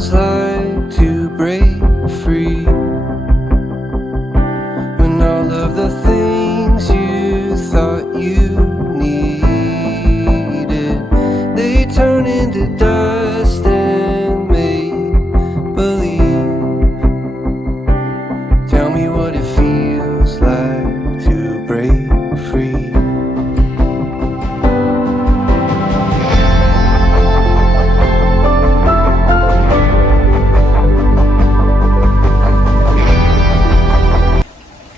feels like to break free, when all of the things you thought you needed, they turn into dust and make believe. Tell me what it feels like to break free.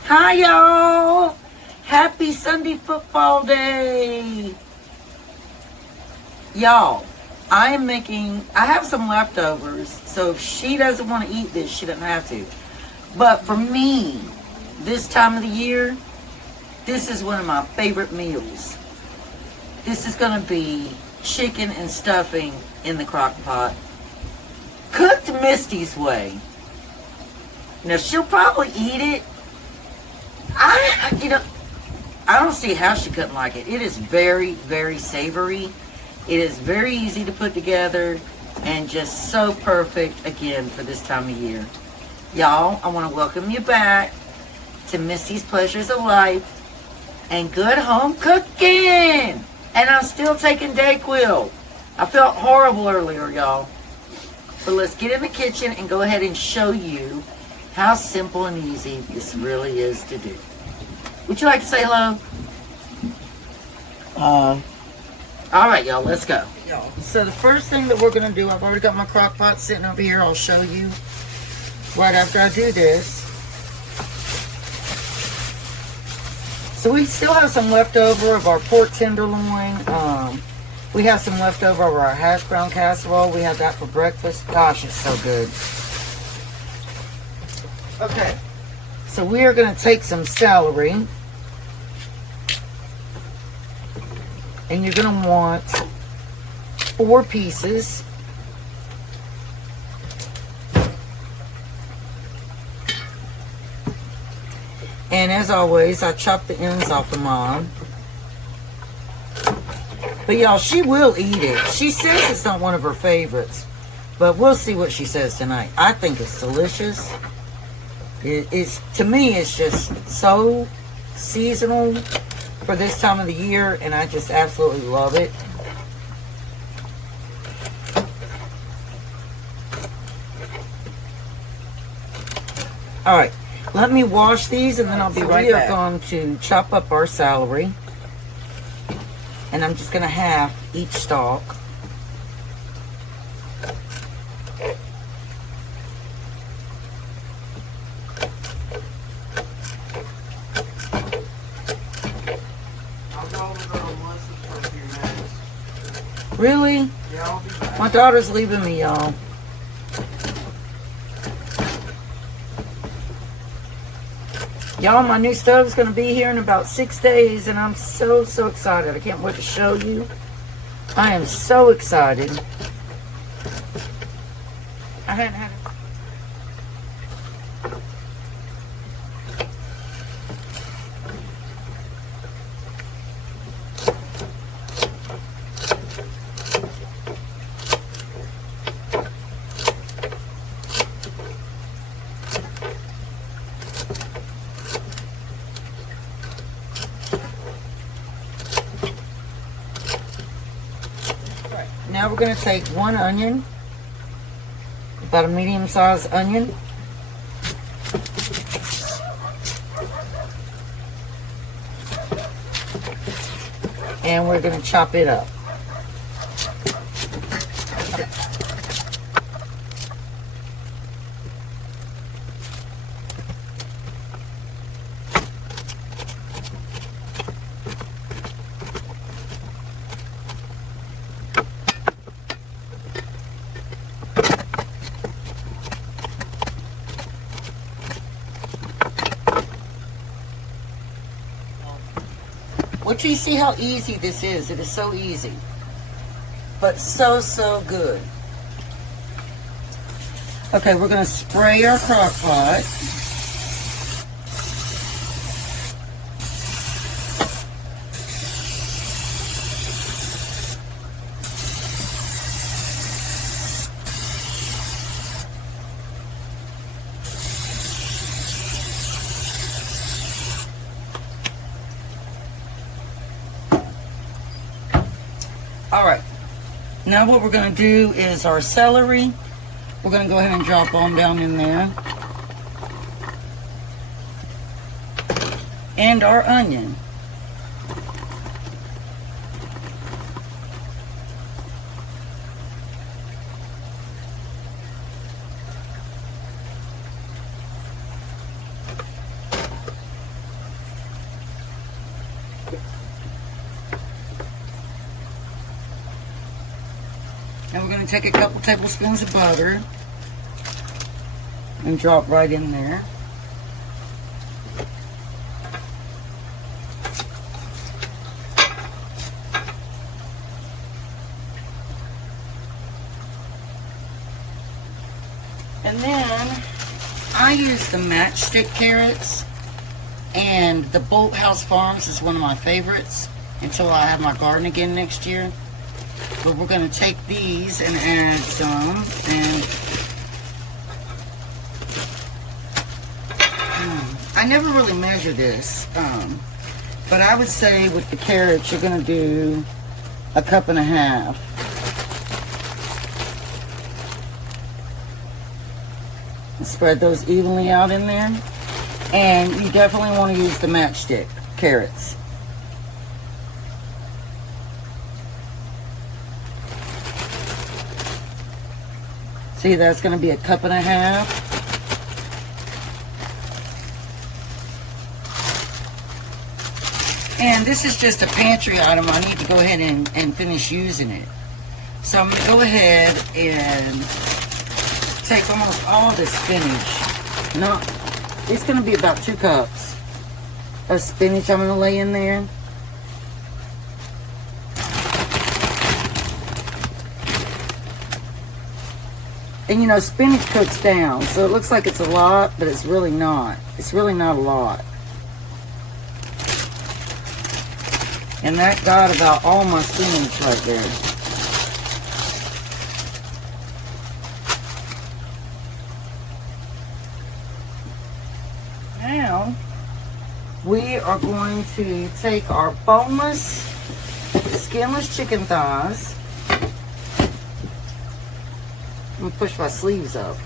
Hi y'all! Happy Sunday football day! Y'all, I have some leftovers, so if she doesn't want to eat this, she doesn't have to. But for me, this time of the year, this is one of my favorite meals. This is going to be chicken and stuffing in the crock pot. Cooked Misty's way. Now, she'll probably eat it. I don't see how she couldn't like it. It is very, very savory. It is very easy to put together and just so perfect, again, for this time of year. Y'all, I want to welcome you back to Misty's Pleasures of Life and good home cooking. And I'm still taking Dayquil. I felt horrible earlier, y'all. But let's get in the kitchen and go ahead and show you how simple and easy this really is to do. Would you like to say hello? All right, y'all, let's go. So the first thing that we're going to do, I've already got my crock pot sitting over here. I'll show you right after I do this. So we still have some leftover of our pork tenderloin. We have some leftover of our hash brown casserole. We had that for breakfast. Gosh, it's so good. Okay, so we are going to take some celery, and you're going to want 4 pieces. And as always, I chop the ends off of mine. But y'all, she will eat it. She says it's not one of her favorites, but we'll see what she says tonight. I think it's delicious. To me, it's just so seasonal for this time of the year, and I just absolutely love it. All right, let me wash these, and then I'll be right back. We are going to chop up our celery, and I'm just going to half each stalk. Really? Yeah, I'll be back. My daughter's leaving me, y'all. Y'all, my new stove's going to be here in about 6 days, and I'm so, so excited. I can't wait to show you. I am so excited. I hadn't had it. Now we're going to take 1 onion, about a medium-sized onion. And we're going to chop it up. But you see how easy this is. It is so easy. But so, so good. Okay, we're going to spray our crock pot. Now what we're going to do is our celery. We're going to go ahead and drop on down in there. And our onion. And we're going to take a couple tablespoons of butter and drop right in there. And then I use the matchstick carrots, and the Bolt House Farms is one of my favorites until I have my garden again next year. But we're going to take these and add some, and I never really measure this, but I would say with the carrots you're going to do a cup and a half. And spread those evenly out in there, and you definitely want to use the matchstick carrots. See, that's going to be a cup and a half. And this is just a pantry item. I need to go ahead and finish using it. So I'm going to go ahead and take almost all of this spinach. No, it's going to be about 2 cups of spinach I'm going to lay in there. And you know, spinach cooks down, so it looks like it's a lot, but it's really not. It's really not a lot. And that got about all my spinach right there. Now, we are going to take our boneless, skinless chicken thighs. I'm gonna push my sleeves up.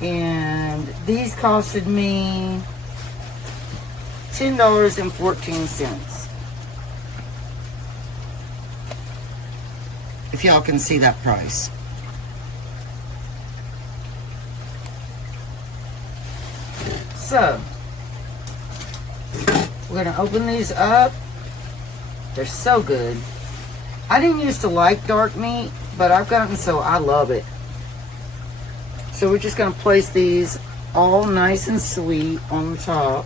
And these costed me $10.14. If y'all can see that price. So, we're gonna open these up. They're so good. I didn't used to like dark meat, but I've gotten so I love it. So we're just going to place these all nice and sweet on the top.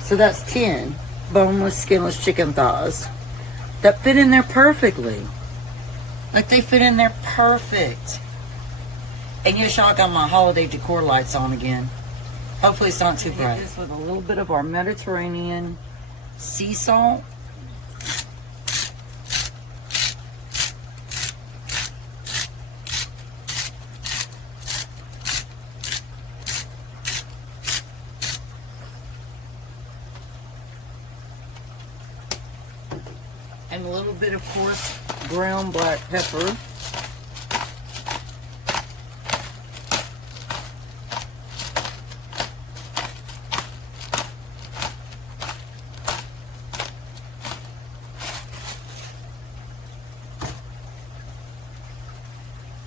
So that's 10 boneless, skinless chicken thighs that fit in there perfectly. Like, they fit in there perfect. And yes, y'all, got my holiday decor lights on again. Hopefully it's not too bright. This with a little bit of our Mediterranean sea salt. And a little bit of coarse ground black pepper.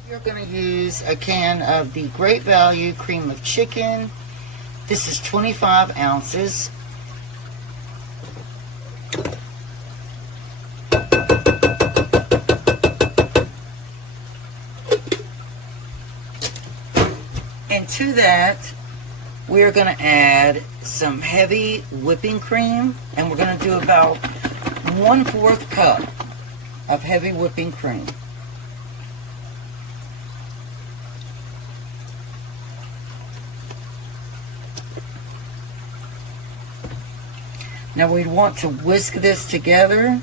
You're going to use a can of the Great Value cream of chicken. This is 25 ounces. And to that, we are going to add some heavy whipping cream, and we're going to do about 1/4 cup of heavy whipping cream. Now we want to whisk this together.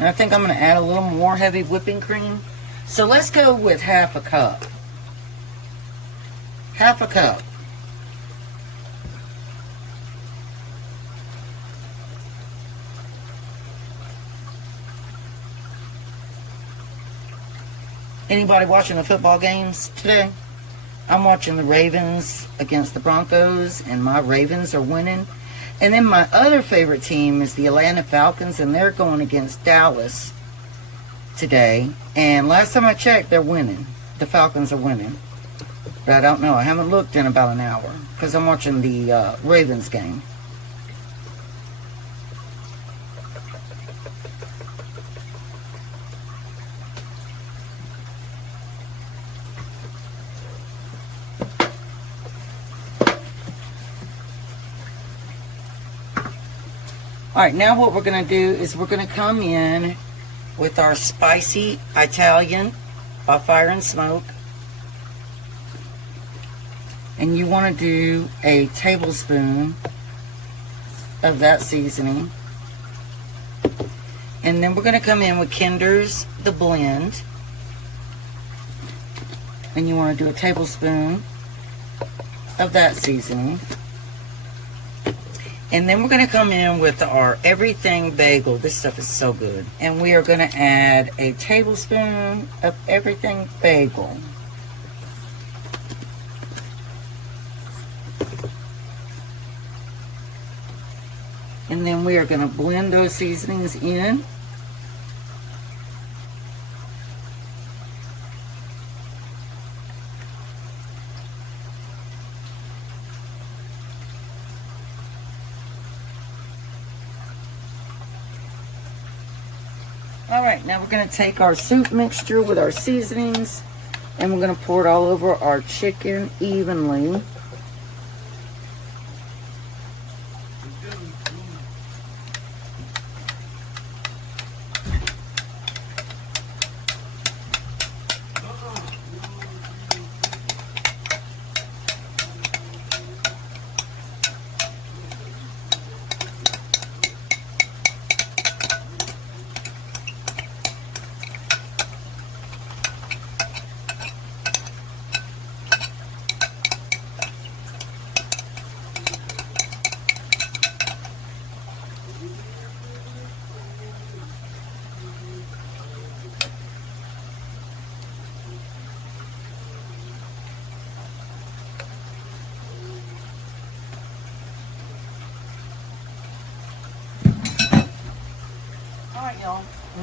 And I think I'm going to add a little more heavy whipping cream. So let's go with 1/2 cup. 1/2 cup. Anybody watching the football games today? I'm watching the Ravens against the Broncos, and my Ravens are winning. And then my other favorite team is the Atlanta Falcons, and they're going against Dallas today. And last time I checked, they're winning. The Falcons are winning. But I don't know. I haven't looked in about an hour because I'm watching the Ravens game. Alright, now what we're going to do is we're going to come in with our spicy Italian by Fire and Smoke. And you want to do a tablespoon of that seasoning. And then we're going to come in with Kinder's The Blend. And you want to do a tablespoon of that seasoning. And then we're going to come in with our Everything Bagel. This stuff is so good. And we are going to add a tablespoon of Everything Bagel. And then we are going to blend those seasonings in. Alright, now we're going to take our soup mixture with our seasonings and we're going to pour it all over our chicken evenly.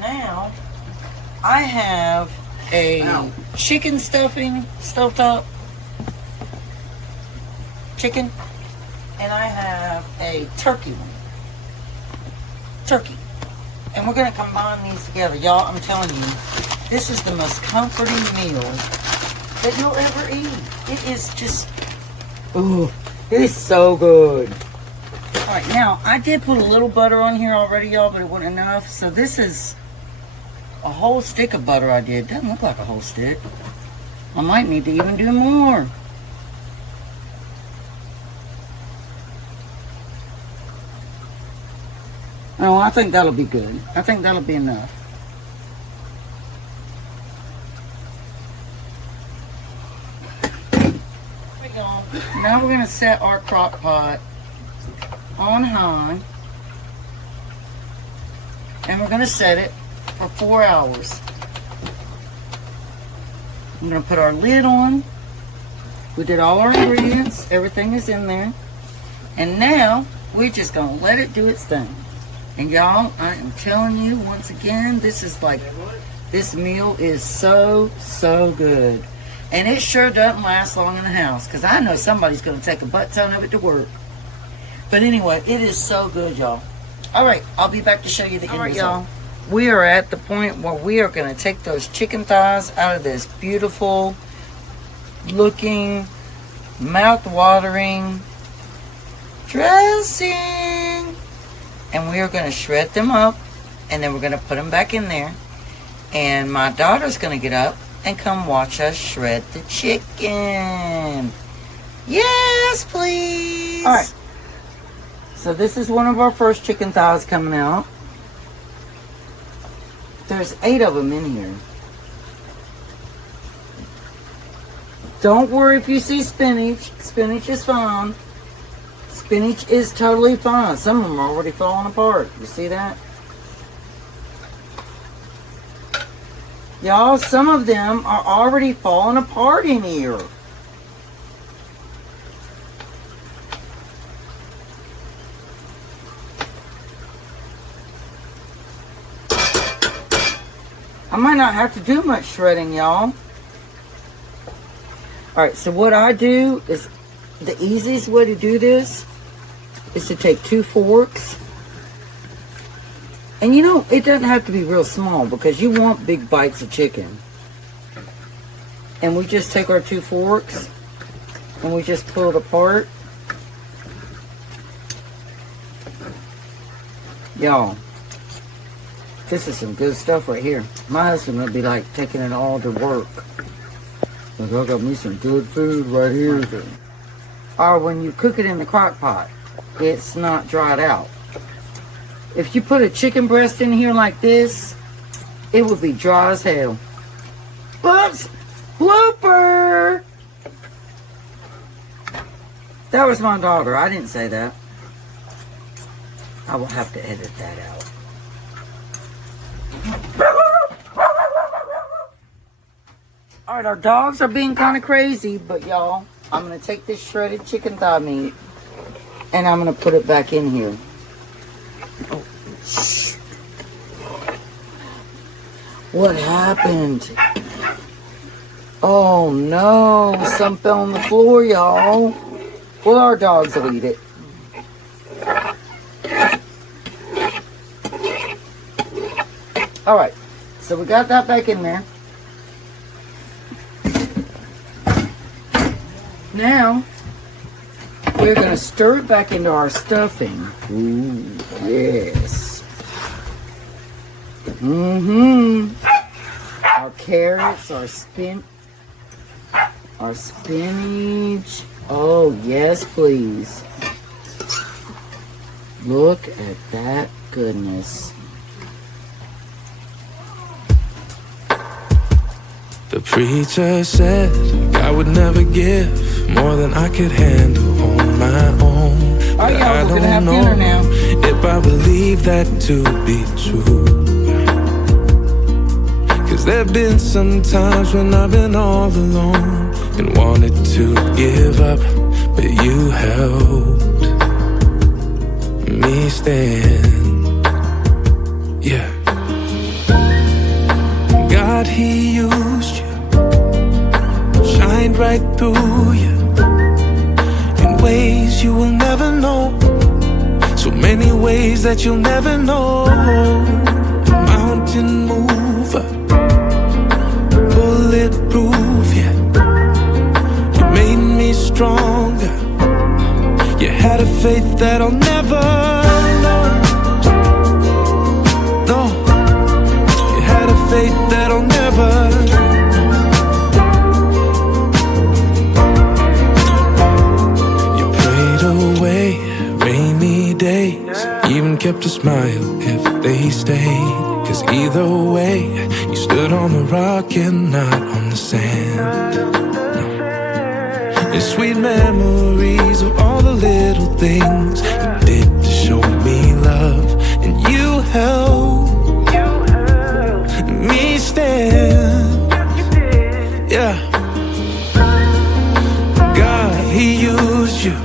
Now, I have a chicken stuffing, stovetop chicken, and I have a turkey one. Turkey. And we're going to combine these together. Y'all, I'm telling you, this is the most comforting meal that you'll ever eat. It is just, ooh, it is so good. Alright, now, I did put a little butter on here already, y'all, but it wasn't enough. So this is a whole stick of butter I did. Doesn't look like a whole stick. I might need to even do more. Oh, I think that'll be good. I think that'll be enough. There we go. Now we're going to set our crock pot on high. And we're going to set it for 4 hours. I'm going to put our lid on. We did all our ingredients. Everything is in there. And now, we're just going to let it do its thing. And y'all, I am telling you once again, this is like, this meal is so, so good. And it sure doesn't last long in the house, because I know somebody's going to take a butt ton of it to work. But anyway, it is so good, y'all. All right, I'll be back to show you the end result. Y'all. We are at the point where we are going to take those chicken thighs out of this beautiful looking, mouth-watering dressing. And we are going to shred them up, and then we're going to put them back in there. And my daughter's going to get up and come watch us shred the chicken. Yes, please. All right. So this is one of our first chicken thighs coming out. There's 8 of them in here. Don't worry if you see spinach. Spinach is fine. Spinach is totally fine. Some of them are already falling apart. You see that? Y'all, some of them are already falling apart in here. I might not have to do much shredding, y'all. Alright, so what I do is, the easiest way to do this is to take 2 forks. And you know, it doesn't have to be real small because you want big bites of chicken. And we just take our 2 forks and we just pull it apart. Y'all, this is some good stuff right here. My husband would be like taking it all to work. Look, I got me some good food right here. Or when you cook it in the crock pot, it's not dried out. If you put a chicken breast in here like this, it would be dry as hell. Oops! Blooper! That was my daughter. I didn't say that. I will have to edit that out. Alright, our dogs are being kind of crazy, but y'all, I'm going to take this shredded chicken thigh meat and I'm going to put it back in here. Oh, shh. What happened? Oh no, some fell on the floor, y'all. Well, our dogs will eat it. Alright, so we got that back in there. Now, we're going to stir it back into our stuffing. Ooh, yes. Our carrots, our spinach. Oh, yes, please. Look at that goodness. The preacher said I would never give more than I could handle on my own. But I don't know if I believe that to be true. 'Cause there've been some times when I've been all alone and wanted to give up, but you helped me stand. Yeah. God, He used you, shined right through you in ways you will never know. So many ways that you'll never know. Mountain mover, bulletproof, yeah. You made me stronger. You had a faith that I'll never know. No, you had a faith that I'll never know. You prayed away rainy days, even kept a smile if they stayed. 'Cause either way, you stood on the rock and not on the sand. No. It's sweet memories of all the little things you did to show me love. And you helped me stand. Yeah. God, He used you,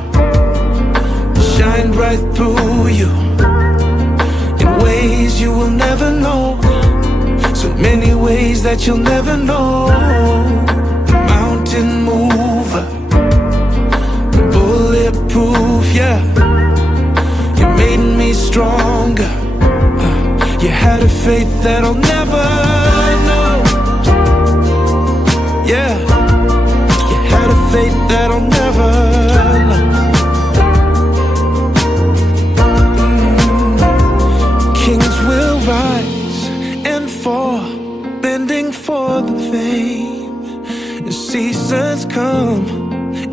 shined right through you in ways you will never know. So many ways that you'll never know. proof, yeah. You made me stronger. You had a faith that I'll never know. Yeah, you had a faith that I'll never know. Kings will rise and fall, bending for the fame. And seasons come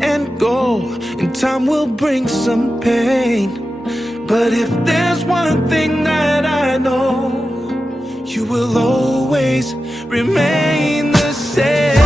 and go, and time will bring some pain. But if there's one thing that I know, you will always remain the same.